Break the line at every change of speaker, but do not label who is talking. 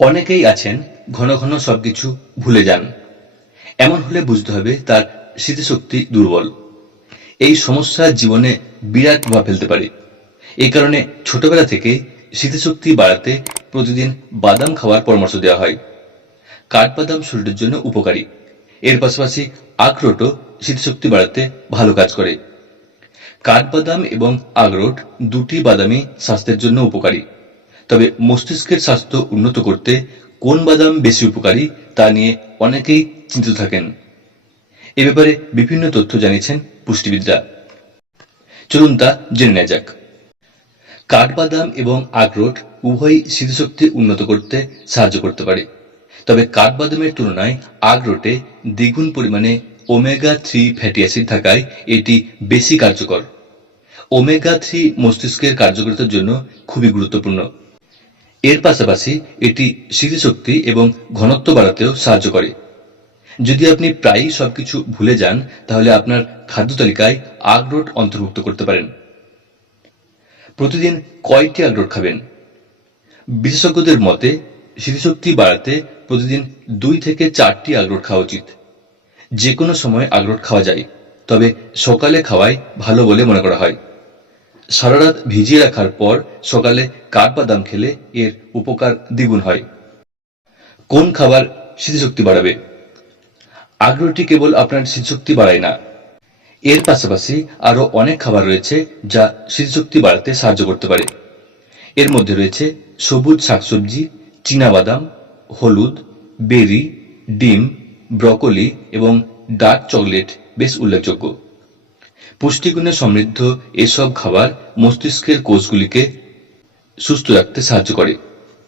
অনেকেই আছেন, ঘন ঘন সবকিছু ভুলে যান। এমন হলে বুঝতে হবে তার স্মৃতিশক্তি দুর্বল। এই সমস্যা জীবনে বিরাট প্রভাব ফেলতে পারে। এই কারণে ছোটবেলা থেকে স্মৃতিশক্তি বাড়াতে প্রতিদিন বাদাম খাওয়ার পরামর্শ দেওয়া হয়। কাঠবাদাম শরীরের জন্য উপকারী। এর পাশাপাশি আখরোটও স্মৃতিশক্তি বাড়াতে ভালো কাজ করে। কাঠবাদাম এবং আখরোট দুটি বাদামই স্বাস্থ্যের জন্য উপকারী। তবে মস্তিষ্কের স্বাস্থ্য উন্নত করতে কোন বাদাম বেশি উপকারী তা নিয়ে অনেকেই চিন্তিত থাকেন। এ ব্যাপারে বিভিন্ন তথ্য জানিয়েছেন পুষ্টিবিদরা। চলুন তা জেনে নেওয়া যাক। কাঠবাদাম এবং আখরোট উভয়ই স্মৃতিশক্তি উন্নত করতে সাহায্য করতে পারে। তবে কাঠবাদামের তুলনায় আখরোটে দ্বিগুণ পরিমাণে ওমেগা থ্রি ফ্যাটি অ্যাসিড থাকায় এটি বেশি কার্যকর। ওমেগা থ্রি মস্তিষ্কের কার্যকারিতার জন্য খুবই গুরুত্বপূর্ণ। এর পাশাপাশি এটি স্মৃতিশক্তি এবং ঘনত্ব বাড়াতেও সাহায্য করে। যদি আপনি প্রায়ই সবকিছু ভুলে যান, তাহলে আপনার খাদ্য তালিকায় আখরোট অন্তর্ভুক্ত করতে পারেন। প্রতিদিন কয়টি আখরোট খাবেন? বিশেষজ্ঞদের মতে, স্মৃতিশক্তি বাড়াতে প্রতিদিন দুই থেকে চারটি আখরোট খাওয়া উচিত। যে কোনো সময় আখরোট খাওয়া যায়, তবে সকালে খাওয়াই ভালো বলে মনে করা হয়। সারা রাত ভিজিয়ে রাখার পর সকালে কাঠবাদাম খেলে এর উপকার দ্বিগুণ হয়। কোন খাবার স্মৃতিশক্তি বাড়াবে? আগ্রহটি কেবল আপনার স্মৃতিশক্তি বাড়ায় না। এর পাশাপাশি আরও অনেক খাবার রয়েছে যা স্মৃতিশক্তি বাড়াতে সাহায্য করতে পারে। এর মধ্যে রয়েছে সবুজ শাকসবজি, চীনাবাদাম, হলুদ, বেরি, ডিম, ব্রকলি এবং ডার্ক চকলেট বেশ উল্লেখযোগ্য। পুষ্টিগুণে সমৃদ্ধ এসব খাবার মস্তিষ্কের কোষগুলিকে সুস্থ রাখতে সাহায্য করে।